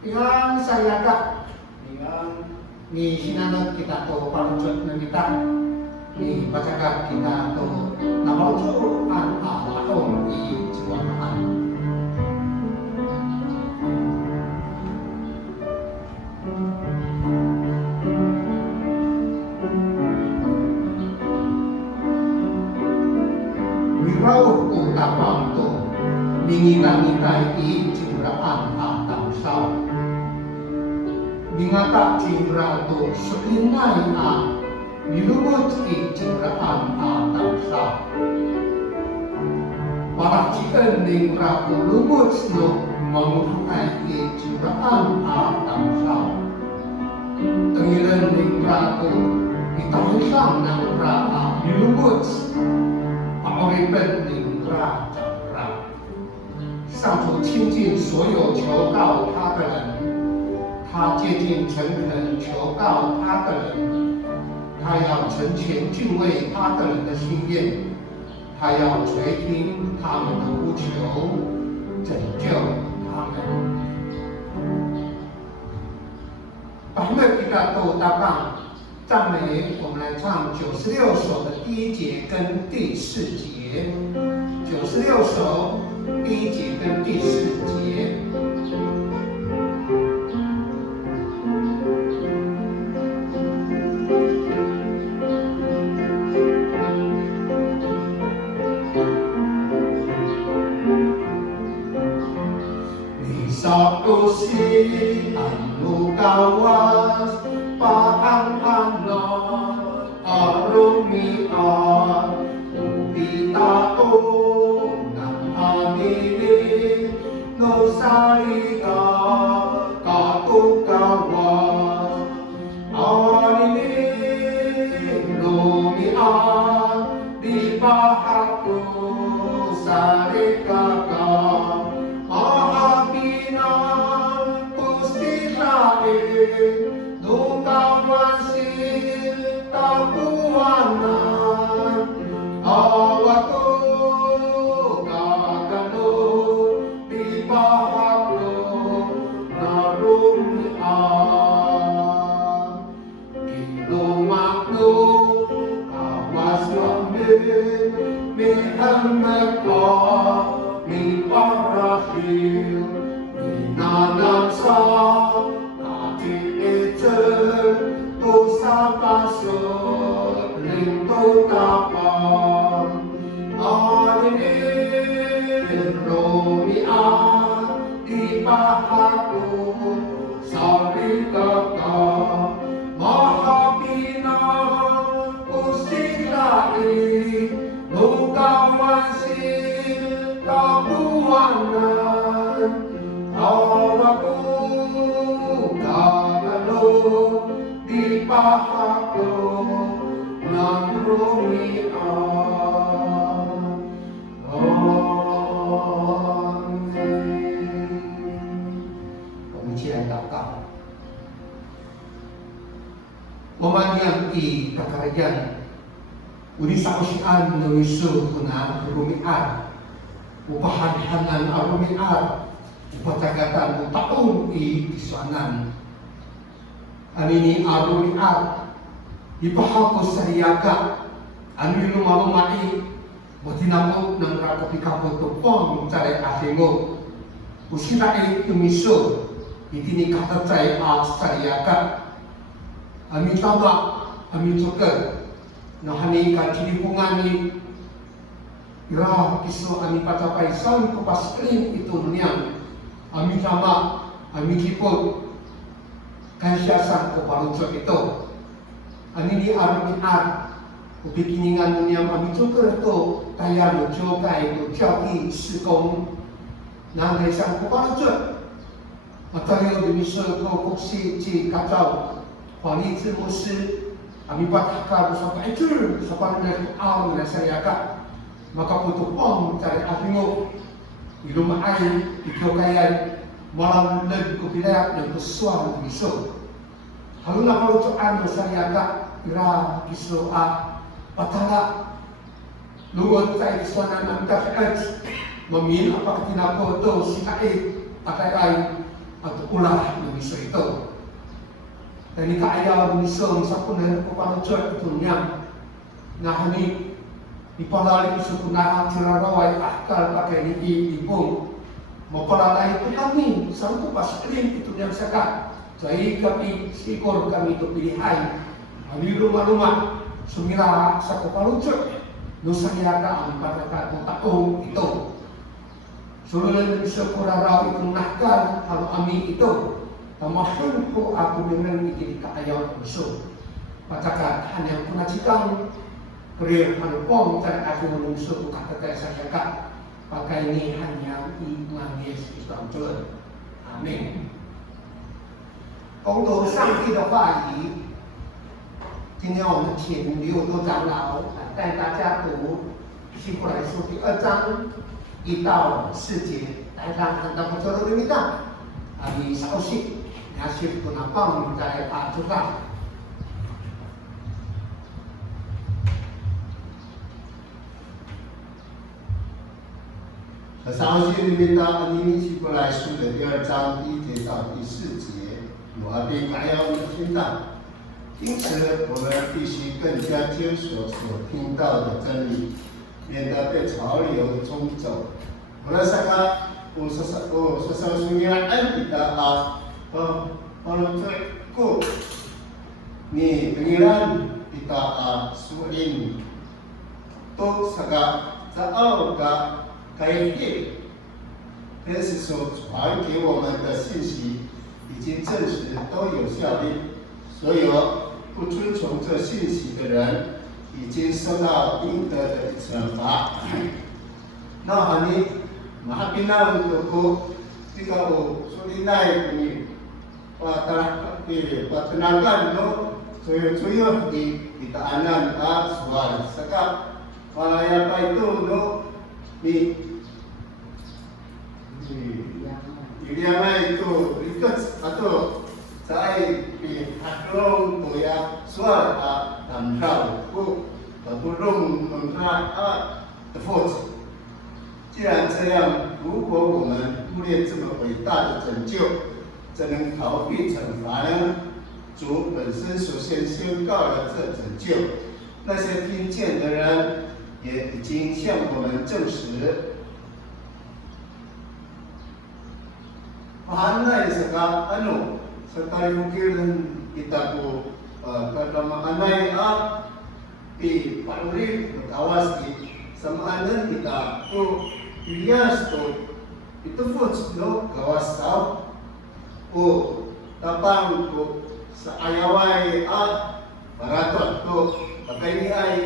Dengan saya kak, dengan ni sinanot kita to panunsot na kita, ni bacakan kita to napalusuan atong iiwan. Mirauh utapang to, ningita-ngitay iiwan atang sao. Mingata cindra to seinay nilumot cimraan atang sa. Para cikan ning rapo lumot no manguruay cimraan atang sa. Tangilan ning rapo itahisang ng raa nilumot paoripan ning ra cakra. 上主亲近所有求告他的人。 他接近诚恳求告他的人，他要成全敬畏他的人的心愿，他要垂听他们的呼求，拯救他们。Bahagia kita都搭档赞美，我们来唱96首的第1节跟第4节。96首第1节跟第4节。 Satu si anu kawas paang-ano arumian ubi tato ng anili no sarika katukawas anili lumian di bahaku sarika ka. Di kakarayan, uli sa kusian ng iso na rumian, upahanhanan arumian, upatagatan utaong iisuanan. Anini arumian, ipahapos sa riyaga, ano yung lumalumai, matinamot ng rakapikapot tupong taray asingo. Usira ay tumiso, itinikatatsay sa riyaga. Amin tama, amin sukar, na hani ka tilipungan ni ira kiso amin patapay san kapaskrin ito niyan. Amin tama, amin kipot, kansyasan ko parunsot ito. Amin ni aramin upikiningan niya amin sukar ito, kaya no jokay no jaki sikong na isang ko parunsot. Matayo dimisol ko kuksi ci kacau. 黄立志牧师，kami patahkan sa paitur sa panunay ang nasayaka. Makaputuang cari ahingo, ilumaan, ikawayan, malam ko pinayak ng kuswang iso. Halu na kalutuan nasayaka, ira iso patala. Lungod tayo sa nanang kakait, mamin apa kitinapo to si kait, akay ay atau ulah lebih itu. Dan ini kaya ini song sapunan kupang cut itu nyam. Nah ini di palali itu punah tirarawai akal pakai di pung. Mau palala itu kami sanggup pas krim itu yang sekat. Jadi kami sikor kami itu pilihan. Di rumah-rumah sumira sa kupalucut. Nusa yaka ang pagkakatong taong ito. Surulan sa kuraraw itong nakal ang ami ito. Tamahon ko ako dengan ikili kaayaw puso. Patakat hanyang kunachikang kurir manupong tan ako menungso kakatay sa yakat. Pakai ini hanya imangis Islam Tuhan. Amin. Untuk上帝的话语，今天我们请刘多长老带大家读希伯来书第2章1到4节。大家看到不错的对吗？你稍息。Nasib ko na pang dahil ato ka.和稍息里面到希伯来书的2章1节到第4节，我便还要听到。因此，我们必须更加坚守所听到的真理，免得被潮流冲走。Merasakan sesuatu kalau ku ni pengiran kita suin tu saka zaal ka kaiti， 但是所传给我们的信息已经证实都有效力，所有不遵从这信息的人已经受到应得的惩罚。那哈尼马比那的ku jika sulit naik ni patenangan no suyo di taanan suara sekap apa itu no di Iliamai itu ikut atau saya di hadrong tu ya suara tamrau ku burung mentera tersebut。既然这样，如果我们忽略这么伟大的拯救，怎能逃避惩罚呢？主本身首先宣告了这拯救，那些听见的人也已经向我们证实。Pahanay saka sekali mungkin kita po kada maanay di panurin berkawas di samaanan kita po Ilias to itu pun no kawasaw o tapang ko sa ayaway baratot to pagkay ni ay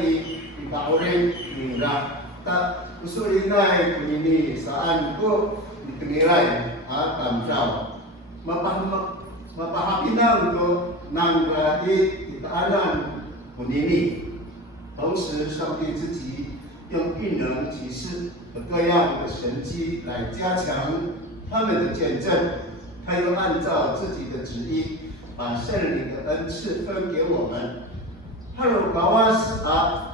ipaurin nira ta usulin ay kumini saan ko itigiray tamsaw mapahapinan ko ng itaanan kunini 同时上帝自己用异能启示和各样的神迹来加强他们的见证，他又按照自己的旨意把圣灵的恩赐分给我们。Halo kawas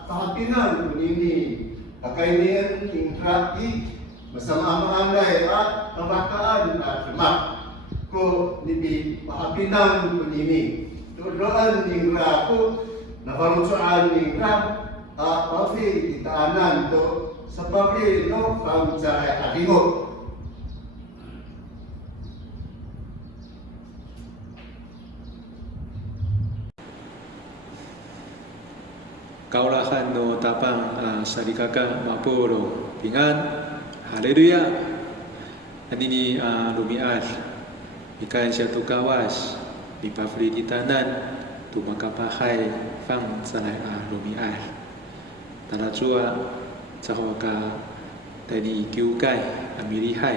pahapinan kunini pakainian ingkrati bersama amanay pembakaan firman ko nibi pahapinan kunini tuduan ingkra ko nabarusuan ingkra pafi itaanan to sebabnya no pangcai adigo. Kaulahan no tapang sarikaka mapuro pingan haleluya anini lumiar ikan satu kawas di pafri di tanan tu makapahay fang sanay lumiar tanacua Cahwaka tadi kiukai amilihai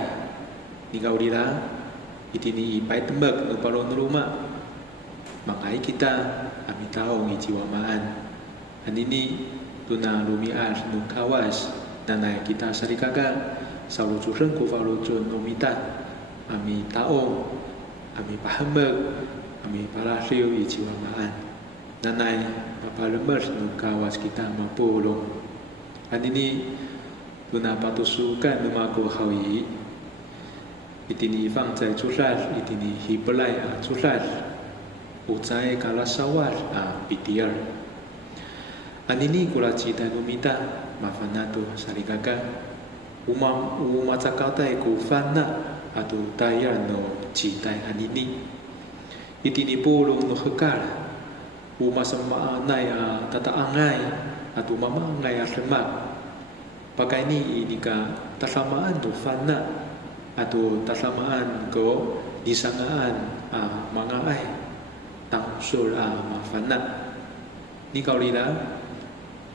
ni gaulila itini ipai tembak no palon rumah makai kita amitao ngi jiwamaan anini tuna lumiar no kawas nanai kita sarikaga salucu rengku falocun nomita ami tao ami pahambak ami palasio i jiwamaan nanai papalemers no kawas kita mapulong anini tuna patusukan numaku hawi 一定你放在主拉，一定你希伯来主拉，有在加拉沙瓦比第二。Anini kula cita numita mafana tu sarikaka uma cakatai ku fana atu tayar no citai anini itini pulung no hekar uma sama nai tata angai atu mama angai aslemak pakai ni inika tasamaan tu fana atu tasamaan ko disangaan mangai tangsul mafana ni kau lila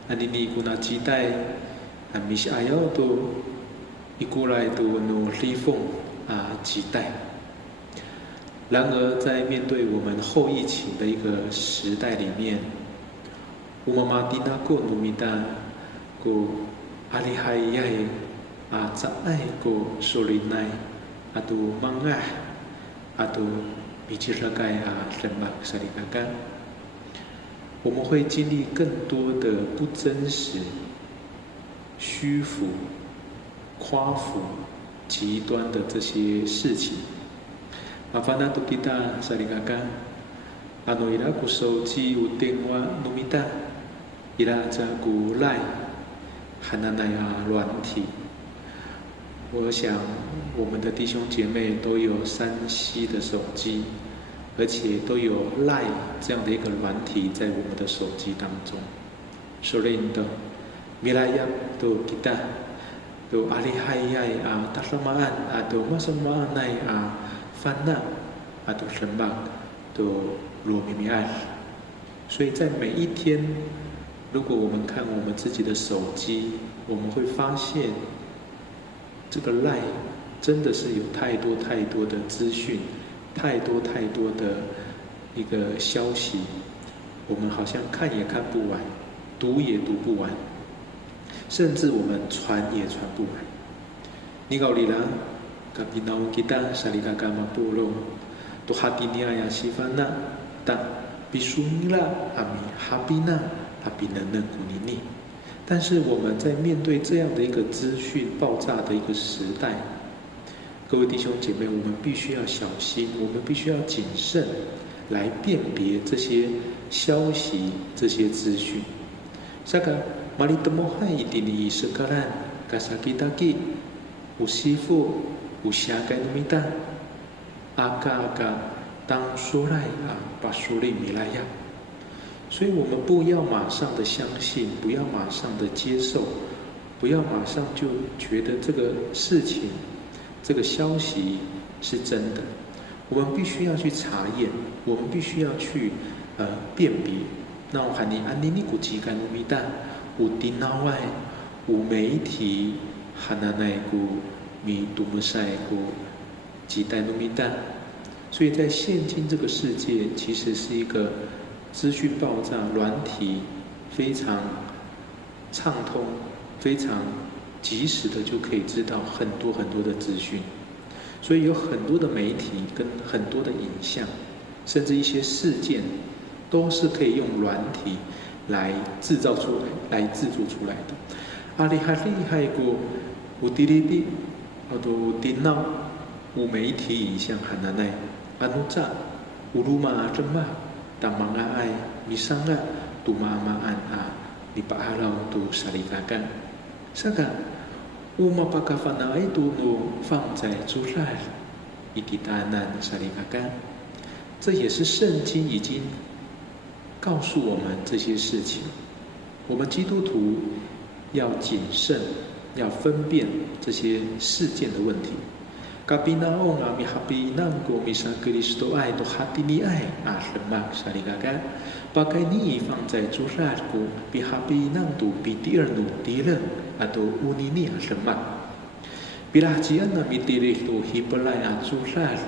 anini kuna citai mis ayau tu ikulai tu no rifong期待。然而，在面对我们后疫情的一个时代里面，我们马蒂纳过努米达过阿里海亚在爱过索林奈tu mangah tu bicara人马萨里嘎嘎。我们会经历更多的不真实、虚浮、夸浮、极端的这些事情。Mafana tu kita sarikaka, anu ira ku手机有电话努米达，ira在ku line， hananai软体。我想我们的弟兄姐妹都有3C 的手机。而且都有 Line 这样的一个软体在我们的手机当中，所以的wilayah tu kita tu alihayai tasamaan atau masamaan fana atau sembah tu lumimian。所以在每一天，如果我们看我们自己的手机，我们会发现这个 Line 真的是有太多的资讯。太多的一个消息，我们好像看也看不完，读也读不完，甚至我们传也传不完。你搞里啦，卡比纳乌吉达沙里卡卡马布隆，多哈蒂尼亚亚西凡纳，但比苏尼拉阿米哈比纳阿比能古尼尼。但是我们在面对这样的一个资讯爆炸的一个时代。各位弟兄姐妹，我们必须要小心，我们必须要谨慎，来辨别这些消息、这些资讯。Saka mari temuhai dini sekarang kasakitaki usifu usiakai numita aka当说来把说力米来呀。所以我们不要马上的相信，不要马上的接受，不要马上就觉得这个事情。这个消息是真的，我们必须要去查验，我们必须要去辨别。那我喊你安尼尼古吉干乌米达，有电脑外，有媒体，哈那奈古米杜姆塞古吉代乌米达。所以在现今这个世界，其实是一个资讯爆炸、软体非常畅通、非常。及时的就可以知道很多的资讯，所以有很多的媒体跟很多的影像，甚至一些事件，都是可以用软体来制作出来的。阿里哈厉害过，有滴滴滴，有电脑，有媒体影像很难来，安努扎，有鲁马真嘛，当芒阿爱，米桑啊，杜妈妈安你把阿老杜沙里嘎干。Saka umapakafana itu no 放在主来伊吉达南沙里嘎干，这也是圣经已经告诉我们这些事情。我们基督徒要谨慎，要分辨这些事件的问题。Kapinaong ami hapinang ko misa Kristo ay to hati ni ay lemak沙里嘎干。Pakai ni 放在主来ko bihapinang to bitier no tiren atau unini lemak. Bila jian na mitirih to hipelai acular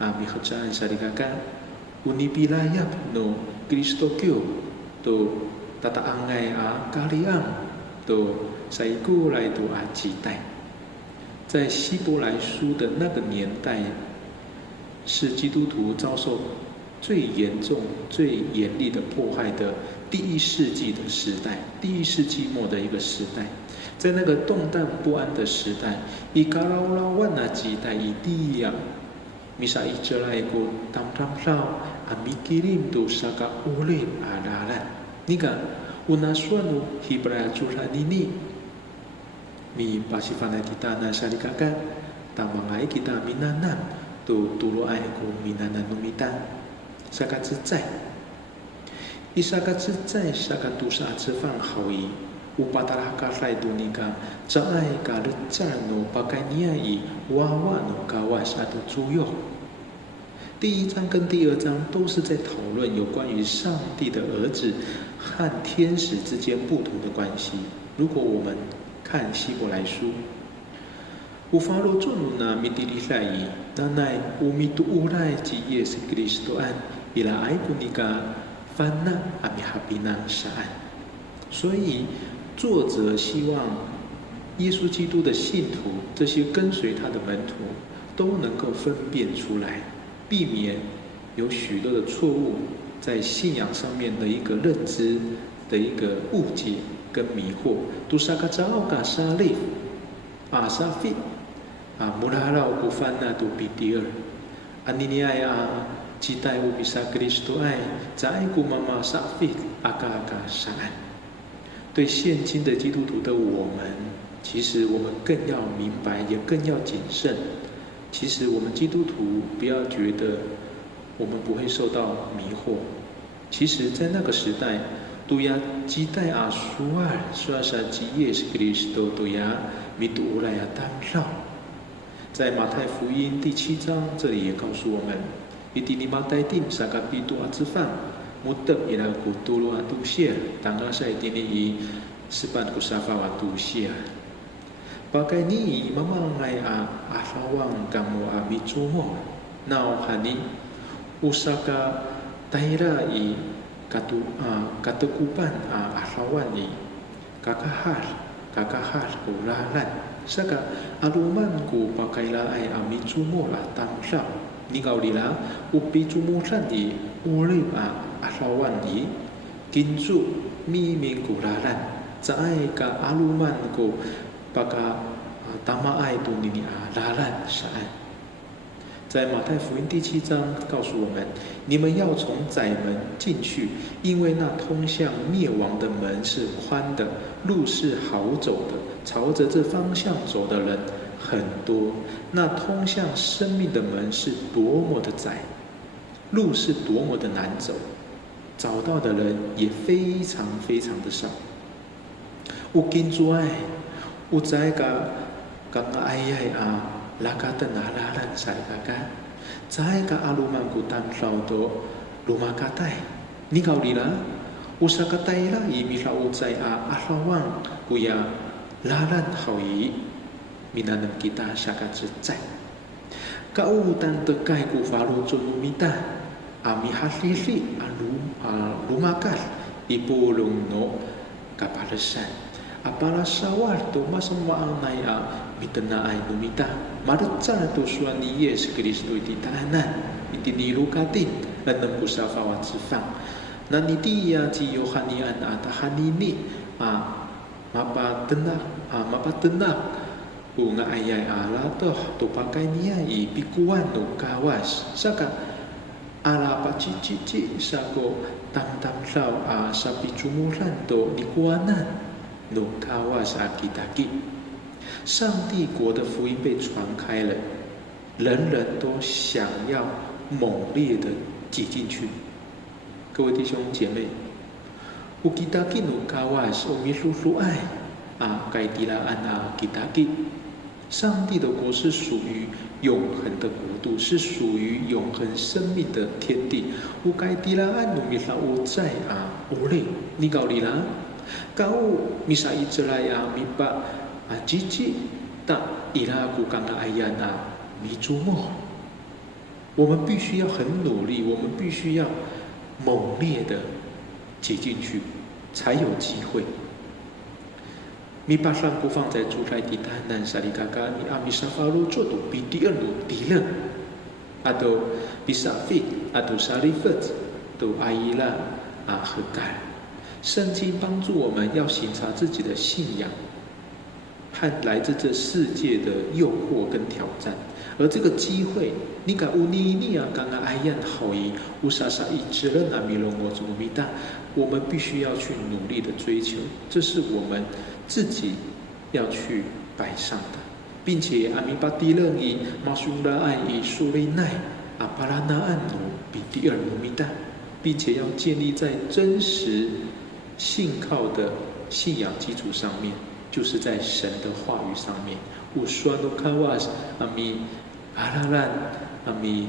ami khacaan sarikaka uni bilayap no Kristo kyo to tata angai kaliang to saiku lai to citai。在希伯来书的那个年代，是基督徒遭受最严重、最严厉的迫害的第1世纪的时代，第1世纪末的一个时代，在那个动荡不安的时代，伊卡拉乌拉万那基代伊地呀，米沙伊哲来个当当少阿米基林都沙个乌林阿拉兰，你看，乌那说努希伯来主拉尼尼，米巴西法那吉达那沙里卡卡，当芒爱吉达米那那，都杜罗爱个米那那努米达。沙嘎之在，伊沙嘎之在，沙嘎杜沙之放好伊，乌巴达拉嘎来杜尼嘎，在爱嘎的在努巴盖尼亚伊哇哇努嘎哇沙杜猪肉。第1章跟第2章都是在讨论有关于上帝的儿子和天使之间不同的关系。如果我们看希伯来书，乌法罗做努那米蒂利来伊，那乃乌米杜乌来基耶稣基督安。伊拉爱古尼嘎翻那阿米哈比那沙安，所以作者希望耶稣基督的信徒，这些跟随他的门徒，都能够分辨出来，避免有许多的错误在信仰上面的一个认知的一个误解跟迷惑。杜沙嘎扎奥嘎沙利阿沙费啊穆拉拉古翻那杜比迪尔阿尼尼埃啊。期待我比萨克里斯多爱，在爱古妈妈沙费阿嘎阿嘎沙安。对现今的基督徒的我们，其实我们更要明白，也更要谨慎。其实我们基督徒不要觉得我们不会受到迷惑。其实，在那个时代，都要期待阿苏尔说啥基耶是克里斯多都要米杜乌来亚当上。在马太福音第7章，这里也告诉我们。Iti ni matai tim saka pitu atsufan mutab ila kutulu atusia tanggal saya tini I sepan kusafa watusia pakai ni mamangai a afawang kamu abicumo nau hani usaka taira I katukupan afawan I kakahar ulalan saka aluman ku pakailah ai amicumo lah tamsau ni kau dila upi cumusan I ulip asawan I kinsu mi mingkulalan cai ka aluman ko paka tama ai tu nini lalan saan。在马太福音第7章告诉我们，你们要从窄门进去，因为那通向灭亡的门是宽的，路是好走的，朝着这方向走的人很多。那通向生命的门是多么的窄，路是多么的难走，找到的人也非常非常的少。有紧住爱，有在刚爱啊。Lakatan alalan sarikakan, cahaya ka aluman kutan saudo lumakatai. Ni kau dila, usa katai la I bisa ucai ahlawan kuya lalan hawi minanam kita syakat secai. Kau tan tekai ku falu cunumita, ami hasisi lumakas ipulung no kapalasan. Apala sawar tu masama anai mitena ai numita. Marutsana tu suani Yesus Kristus di tahanan, iti nilukatin, lanam kusafa wa tsifang. Nanitiya ti Yohanian atahanini mapatenak bunga ayay alatoh tu pakai niya ipikuan no kawas saka ala pacici sako tam saw sapi cumuran to nikuanan no kawas akitaki。上帝国的福音被传开了，人人都想要猛烈的挤进去。各位弟兄姐妹，有kitaki no kawas o misusu ai kaitilaan kitaki。上帝的国是属于永恒的国度，是属于永恒生命的天地。有kaitilaan no misau在ole ni kau lila kau misa Israel mipa Cici tak ila kukanga ayana micumo。我们必须要很努力，我们必须要猛烈的挤进去，才有机会。米巴上不放在主来的单南沙里嘎嘎，你阿米沙法罗做赌比第二努敌人。atau bisafik atau sarifat atau ailah hekal。圣经帮助我们要省察自己的信仰和来自这世界的诱惑跟挑战，而这个机会，你敢乌尼尼啊，刚刚爱yan好伊乌莎莎伊之人啊米龙我祖米达，我们必须要去努力的追求，这是我们自己要去摆上的，并且阿米巴蒂勒伊马苏拉爱伊苏雷奈阿巴拉纳安努比第二努米达，并且要建立在真实信靠的信仰基础上面，就是在神的话语上面。乌刷诺卡瓦斯阿米阿拉兰阿米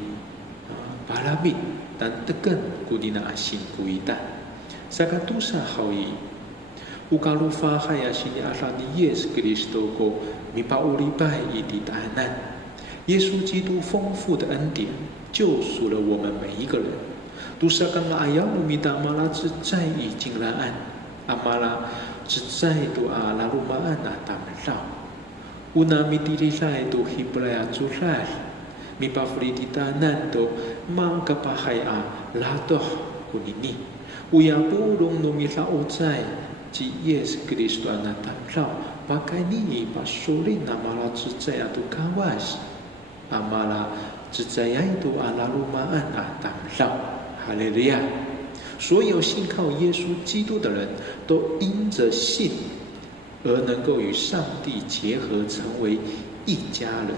巴拉米，但得更古迪纳阿辛古伊达，萨卡杜萨好伊。乌卡鲁法海亚西尼阿拉尼耶斯格里斯多国米巴乌里拜伊迪达难，耶稣基督丰富的恩典救赎了我们每一个人。杜萨刚阿亚姆米达马拉之在已经来安，阿马拉之在都阿拉鲁马安阿达门绕，乌纳米蒂里来都希布莱亚祖来，米巴弗里迪达难都马格巴海阿拉多古尼尼，乌亚布隆努米拉乌在。即耶稣基督阿那达绕，巴盖尼巴苏里那马拉之在阿都卡瓦斯，阿马拉之在亚都阿拉鲁马安阿达绕。哈利路亚！所有信靠耶稣基督的人都因着信而能够与上帝结合，成为一家人。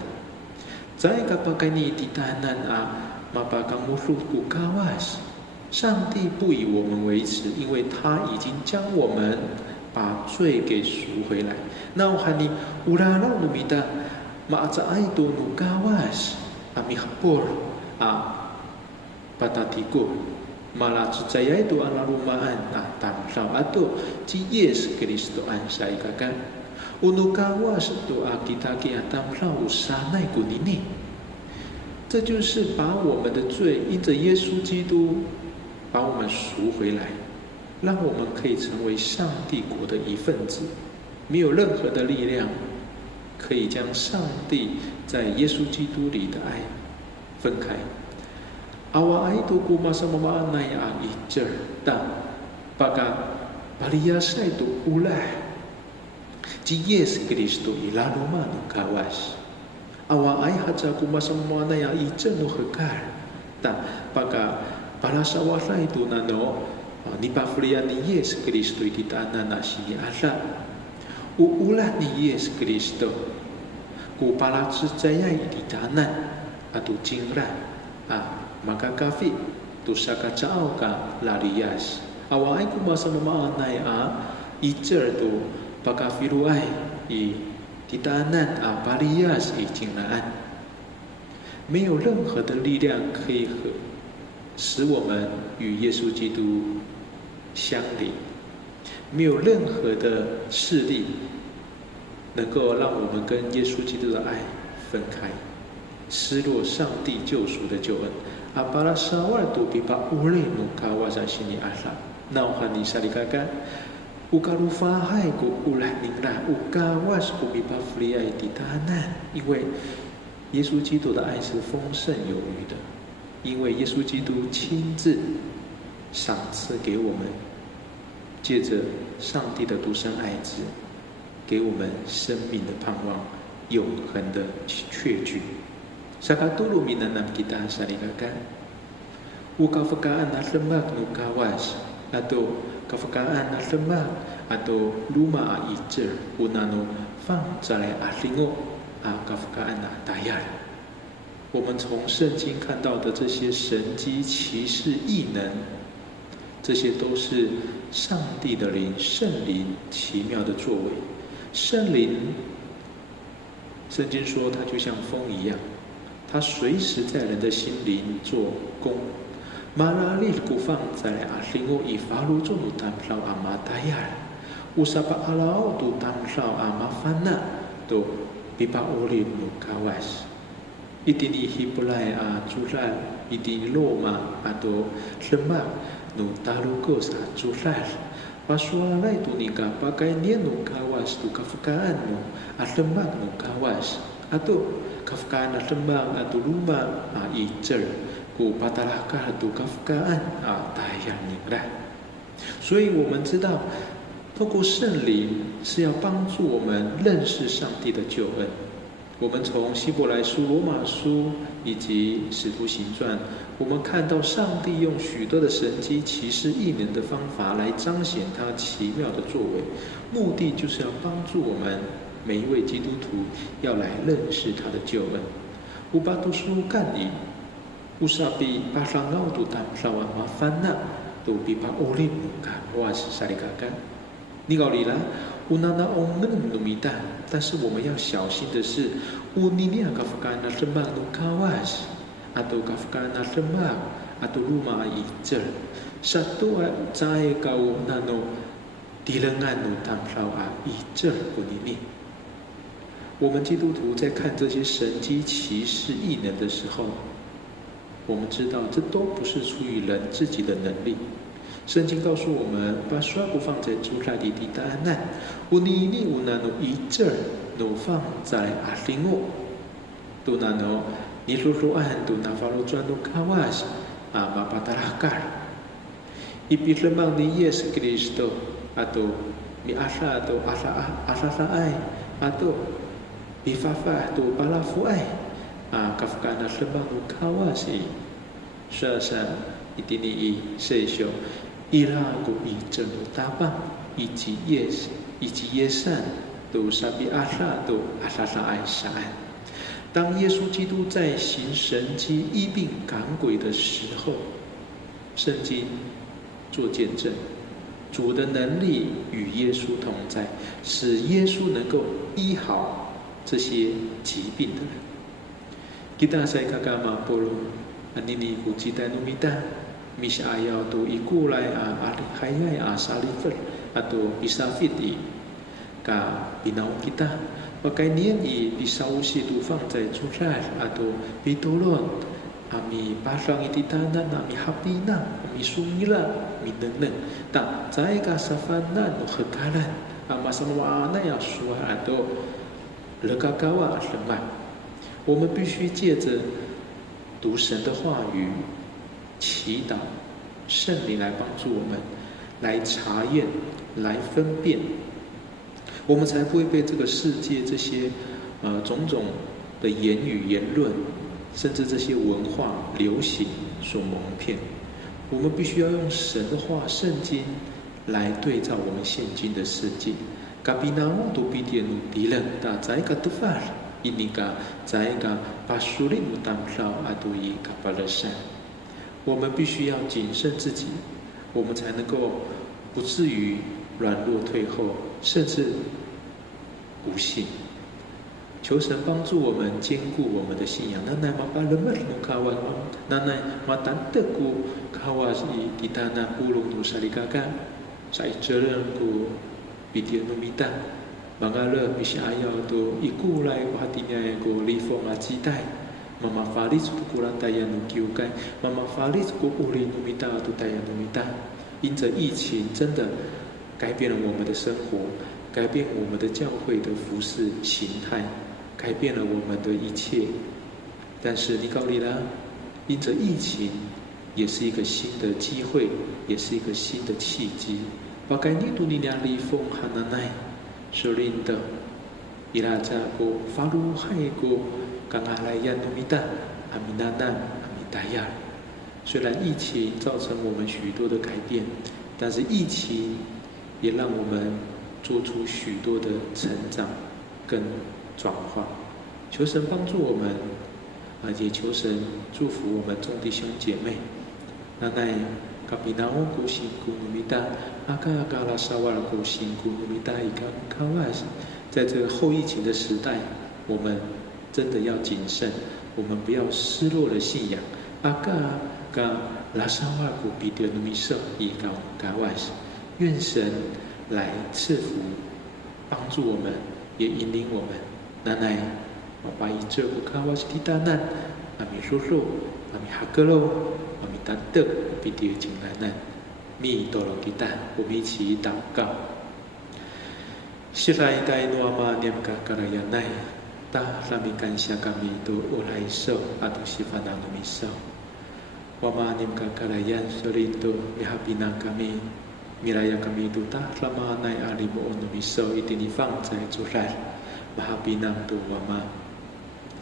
在个巴盖尼迪达南阿马巴冈穆鲁古卡瓦斯，上帝不以我们为耻，因为他已经将我们把罪给赎回来。那我喊你乌拉拉努米达马扎爱多努卡瓦斯阿米哈波Patatiku malah percaya itu ala rumaan tamsau atau ci Yesus Kristus ansai kakak unukawas doa kita ki tamsau usanai kunini， 这就是把我们的罪因着耶稣基督把我们赎回来，让我们可以成为上帝国的一份子，没有任何的力量可以将上帝在耶稣基督里的爱分开。Awa itu ku masa memaanai icer dan baka baliasa itu ulah ji Yesus Kristus ilalu manu kawas. Awa ai haja ku masa memaanai icer no hekar dan baka balasa wasa itu nano ni paflian ni Yesus Kristus di tanah nasi ala. Ulah ni Yesus Kristus ku palatsu jaya di tanah atau jingran maka kafi tu saka cao ka larias awai ku masa memaanai icer tu pakafiruai i titanan parias i jinaan， 没有任何的力量可以使我们与耶稣基督相离，没有任何的势力能够让我们跟耶稣基督的爱分开，失落上帝救赎的救恩。Apala sawar tu pipa ule muka wasa sini asa. Nauhani salikaka ukarufa hai ku ulah ningla ukawas ku pipa fliai titana。 因为耶稣基督的爱是丰盛有余的，因为耶稣基督亲自赏赐给我们，借着上帝的独生爱子，给我们生命的盼望，永恒的确据。Sakatulu minanam kita sarikakan ukafakaan at lemak no kawas atau kafakaan at lemak atau luma a icer unano fang zalai atlingo kafakaan a dayar。 我们从圣经看到的这些神迹奇事异能，这些都是上帝的灵，圣灵奇妙的作为。圣灵，圣经说它就像风一样，他随时在人的心灵做工。马拉利古放在阿里欧以法鲁中鲁坦绍阿马达亚，乌萨巴阿拉奥杜坦绍阿马凡纳都比巴欧利努卡瓦斯，一定以希伯来阿朱拉，一定罗马阿多什么努达鲁戈萨朱拉。 Pasuala itu nikah pakai dia nu kawas tu kafukaan nu atlemak nu kawas atau kafkaan lembang atau rumah icer ku patalahkah atau kafkaan tayang lah。所以我们知道，透过圣灵是要帮助我们认识上帝的救恩。我们从希伯来书、罗马书以及使徒行传，我们看到上帝用许多的神迹、奇事、异能的方法来彰显他奇妙的作为，目的就是要帮助我们每一位基督徒要来认识他的救恩。乌巴读书干里，乌萨比巴上奥杜当沙瓦马凡纳，都比巴欧利姆卡瓦是萨里嘎干。你搞里啦，乌纳那欧嫩努米达，但是我们要小心的是，乌尼尼亚卡夫干那什么努卡瓦是。atau kafkana sembah atau rumah icer satu cai kau nano di lengan tam sao icer kunini。我们基督徒在看这些神迹奇事异能的时候，我们知道这都不是出于人自己的能力。圣经告诉我们，把刷不放在朱拉的答案，乌尼尼乌那诺icer no放在lingo，都那诺。Niluruan tu navalutuan no kawas mapatalakar. Ipit lemang ni Yesus Kristo atau mi asa atau asa ai atau bifafa tu palafu ai kafkana lemang no kawas i sasa itini i sesyo ila ko i jeno tabang iji yesan tu sabi asa tu asa ai saan。当耶稣基督在行神迹、医病赶鬼的时候，圣经做见证，主的能力与耶稣同在，使耶稣能够医好这些疾病的人。Kita saya kakak mampolo, anini kucita numita, misaya tu ikulai hayai salifat atau isafiti, ka binau kita。Pakai nian i pisau situ fang在出来atau pitolon ami pasang iti tanan ami hapina ami sungila mi neng tak在ka savana no hekalan amasanwana ya suar atau lekakawa什么。我们必须借着读神的话语、祈祷、圣灵来帮助我们，来查验、来分辨。我们才不会被这个世界这些种种的言语言论，甚至这些文化流行所蒙骗。我们必须要用神的话、圣经来对照我们现今的世界。Kapinau tu pidien dilang ta zai ka tufar ini ka zai ka pasurin utamsau atau i kapalasan。我们必须要谨慎自己，我们才能够不至于软弱退后，甚至不信。求神帮助我们坚固我们的信仰。Nanay mapalamat mo kawan mo, nanay matanda ko kawas di tanah ulung tu salikaka, sa ijaran ko bidian numita, mangala bisaya tu ikulay ko hatinya ko lifong acitai, mama falis ko kurantaya no kiukai, mama falis ko uli numita tu taya numita。因着疫情真的改变了我们的生活，改变我们的教会的服事形态，改变了我们的一切。但是尼高利拉，因着疫情，也是一个新的机会，也是一个新的契机。Pakai ni tu ni nyali fong hananai, solinda, iraja ko faru hai ko kangalayan numita, aminanan amitaya。虽然疫情造成我们许多的改变，但是疫情也让我们做出许多的成长跟转化。求神帮助我们，也求神祝福我们众弟兄姐妹。那kapinao ko singku numita, aka kala sawal ko singku numita ikan kawas。在这个后疫情的时代，我们真的要谨慎，我们不要失落了信仰。aka ka lasawa ko bidia numisa ikan kawas。愿神来赐福，帮助我们，也引领我们。nanay mapaicer ko kawas di tanan, ami susu, ami hakelo, ami tantek bidia jinglanan。mi tolong kita，我们一起祷告。Sirai dai nuama niam ka karayanai, ta lami kansya kami itu ulai so atau sifanang miso. Wama nim kakalayan sorito yahapinang kami miraya kami itu ta lama nai aribo ono miso itini fang cai curai mahapinang tu wama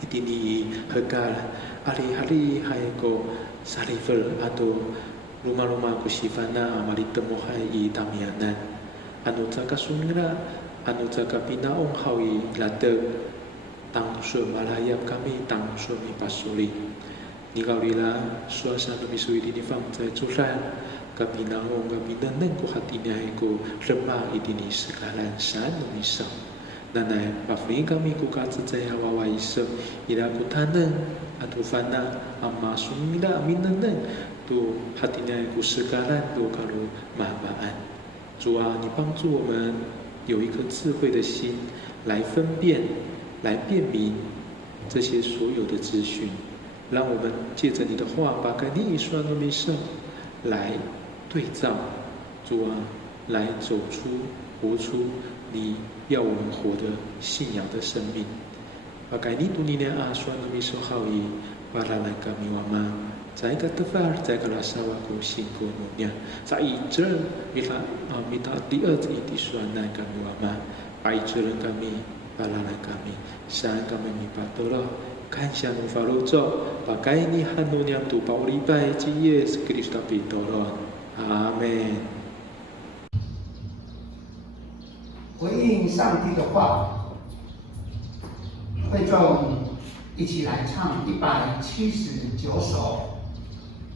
itini hekal hari-hari hai ko sarifel atau rumah-rumah ku sifana maritemo hai i tamianan anu caka sumira anu caka pinaong hawi late tang su malayap kami tang su mi pasuli ni kaulila suasana misui di fang cai curai kapinaong kapinaneng ko hatinya ko lemah itini sekalan san miso nanai pafri kami ku katsaya wawa iso ira ku taneng atau fana amma sumida minaneng tu hatinya ku sekalan tu kalau mahbaan 主啊，你帮助我们有一颗智慧的心，来分辨、来辨明这些所有的资讯，让我们借着你的话，把该你说的弥圣来对照，主啊，来走出、活出你要我们活的信仰的生命。把该你读你的阿说的弥圣好意，把它来干米我们。在个地方，在个拉萨瓦古辛古努尼亚，在一这minta dia itu suana kami wama, pai jalan kami, balana kami, sang kami mipatolo, kan siang farojo, pakai ni hanunya tu paulibai ci Yesus Kristus pitolon, Amen。回应上帝的话，会众一起来唱179首。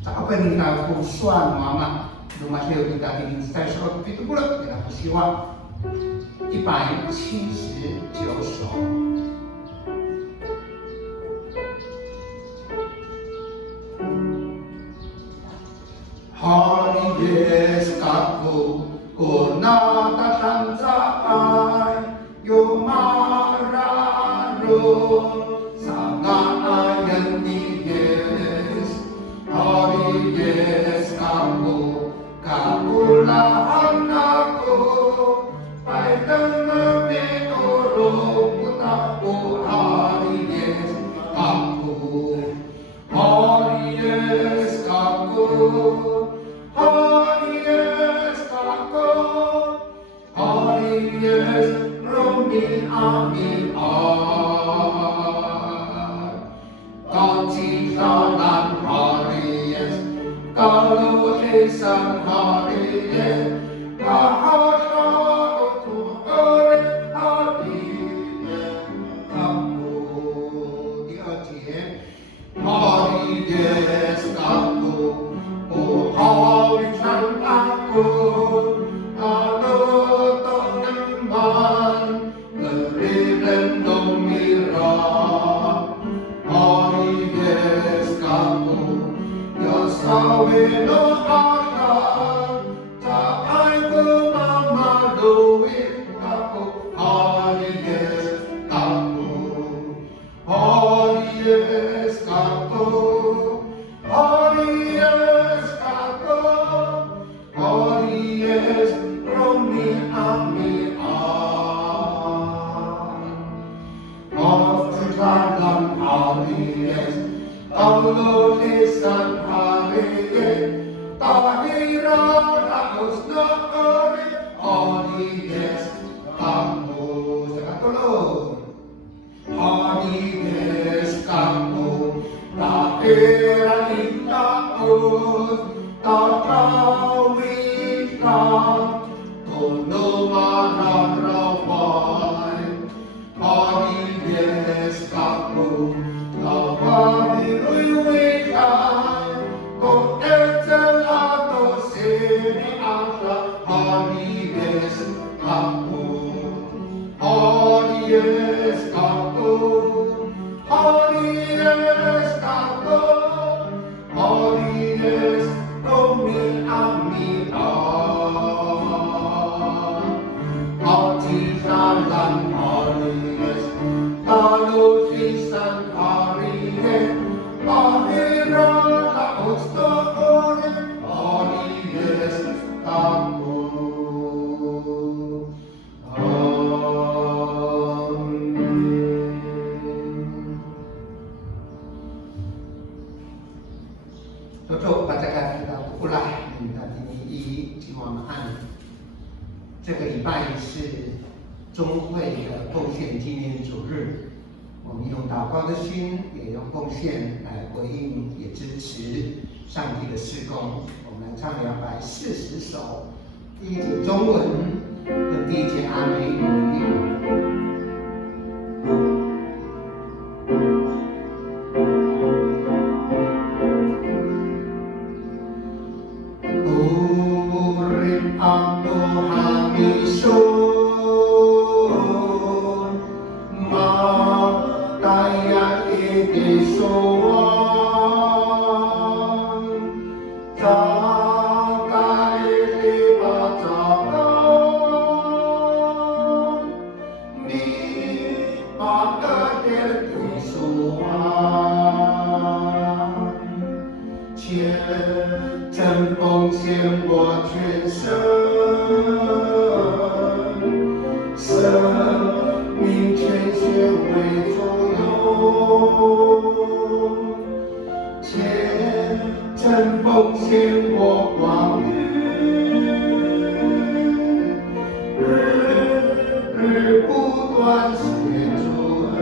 Apa yang kita kusuan mama, rumah saya kita ingin saya suruh itu pula kita kusiwa 179首。Hari Yesus kaku, kona tatang caai, yo mararo, sangat ayan ni Yesus. Hari Yesus kaku, kapulaan aku, pai tengah menolong aku. Hari Yesus kaku, Hari Yesus kaku, Hari Yesus kaku, Hari Yesus Romi Amin Kau cintakan Hari Yesus, kalau lisan Hari Yesus, bahasa untuk oleh Hari Yesus kaku. Hari Yesus kaku, oh Hari Yesus aku, kalau tak nyaman, beri rendong mirah. Hari Yesus kaku, ya saweno akal, tak aku memadui kaku. Hari Yesus kaku, Hari Yesus kaku, Hari Yesus kaku, Hari Yesus Romi Amin Dalam Hari Yesus, kalau lisan Hari Yesus, tahiran harus nakari Hari Yesus kamu. Hari Yesus kamu, tahiran intakus, tatawikan, kuno mararawai. Hari Yesus kamu, Hari Uyuikai, kau ecel atau sini ada. Hari Yesus kamu, Hari Yesus kamu, Hari Yesus kamu, Hari Yesus Romi Amin Kau cintakan Hari Yesus, kalau lisan Hari Yesus, akhirat harus nakari Hari Yesus kamu. Amin. 大家看到不来，你的今晚安。这个礼拜是中会的奉献纪念主日，我们用祷告的心，也用奉献来回应，也支持上帝的事工。我们来唱240首，第一节中文跟第一节阿美语。真奉献我全身，生命全血为主用，真奉献我光阴，日不断写主恩。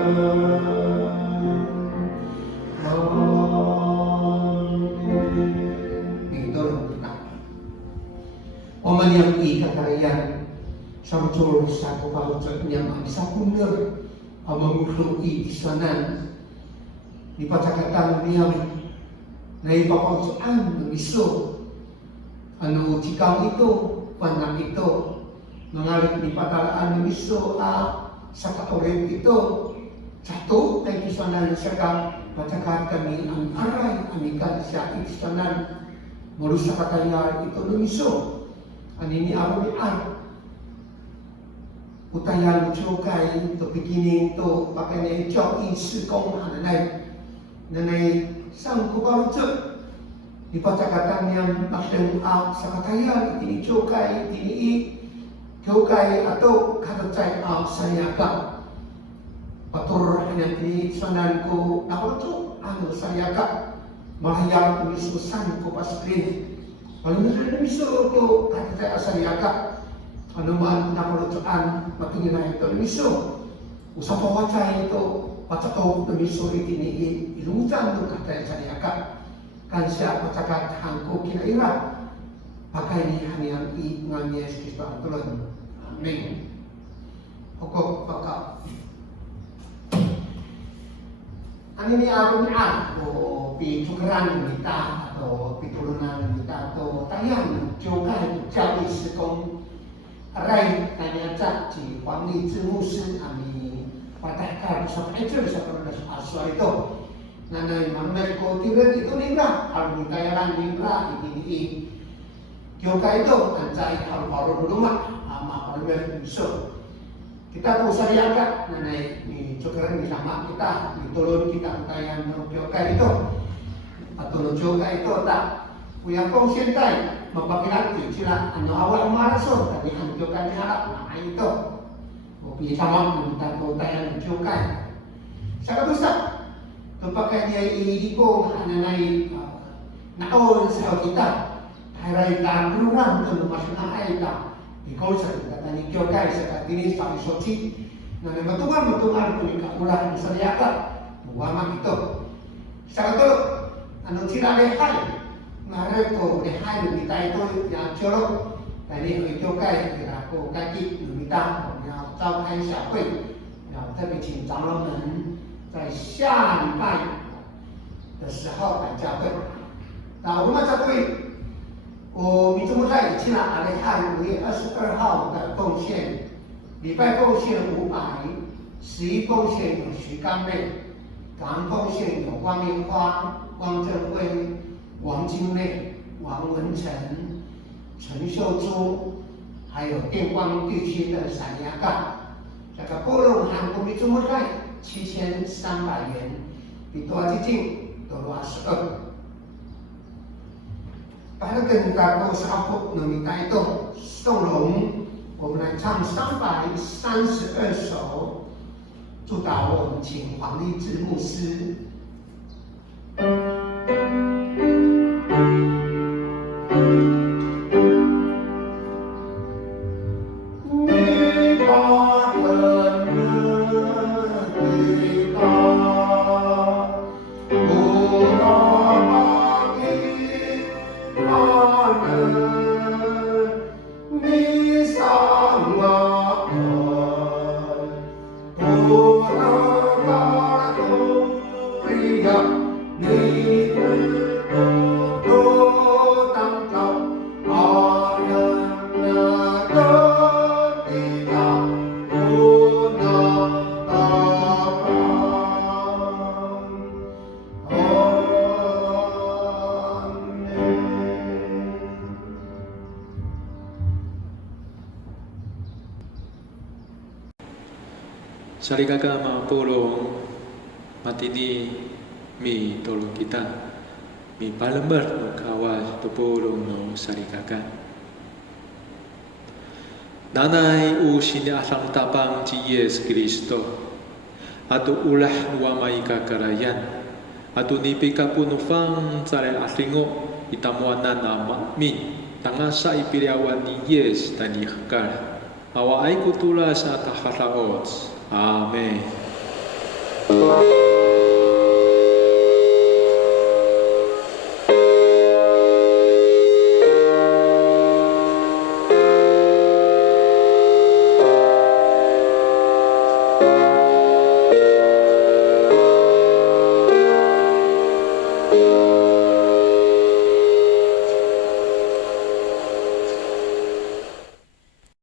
我们yang ikakarayan samjur sa kupalutod niya sa kunder mamului isanan ni patakatan niya na ipapagsuan ng iso ano tikang ito panang ito nangalit ni patalaan ng iso sa kaurin ito satu kay kisanan sa patakat kami ang aray amikan sa isanan mulu sa katayar ito ng iso anini araw utayan chukay to beginning to pakai job in 施工nanay sang kubarutsut di pacakatan yang makdeng sa katayar ini chukay ini chukay atau katacay sayaka patur hanya di sanan ko nakuto ano sayaka mahayag ni susan ko paskrin kalau misalnya miso ko katacay sayaka anuman nakulutuan matingin na ito miso usap pawacay ito patakaw na miso itiniin ilumutan ng katay sayaka kan siya patakat hangko kinaira pakai ni hanyang ngan Yesus Kristus ang tulad. Amen. Hukom pagka ano ni araw ni o pitukaran kita atau pitulunan kita atau tayang juga jauh sekong aray kanya cak si Huang Li Zhi牧师ami patahkan sampai itu bisa terus asal itu nanai manai ko tiran itu ningra al mutayaran ningra ini kyoka itu anjay al baru rumah ama paling besar kita tuh sayangkan nanai ni cokeran ni sama kita ditolong kita mutayan kyoka itu atau kyoka itu tak yang kong sentai mapakilat sila ano awal marason tapi ang kyoka ni harap na itu mobil sama minta tayan kyoka sa kadusta pakai niya iiko nanay naon sa kita haray ta program to mas na ay ta ikaw sa kita ni kyoka sa katini sa isochi na matungan ko ni kapulan sa yaka buwama ito sa kato ano sila lehay ngarai ko lehay ni ta ito ya choro tadi kyoka ya ko kaki ni ta ya zao kai xiao hui ya 特别请长老们在下礼拜的时候来教会。那我们教会，我米中泰已经了阿雷汉5月22号的奉献，礼拜奉献500，11奉献有徐刚妹，感恩奉献有汪莲花、汪正辉、王金妹、王文成、陈秀珠，还有电光地区的闪牙干。这个波隆韩国米中泰。7300元，比多接近多22。Para kita ko sa apo ng ito, Solong, 我们来唱332首，祝祷我们请黄立志牧师。Sarikaka mga pulong matini mi tolong kita mi palember no kawas tu pulong no sarikaka. Nanay u sini asang tapang ci Yesus Kristo atau ulah nuamai kakarayan atau nipi kapunufang sare aslingo itamuanan nama min tangasa ipiriawan ni Yesus dan ikar awa ay kutula sa tahalaot. Amen.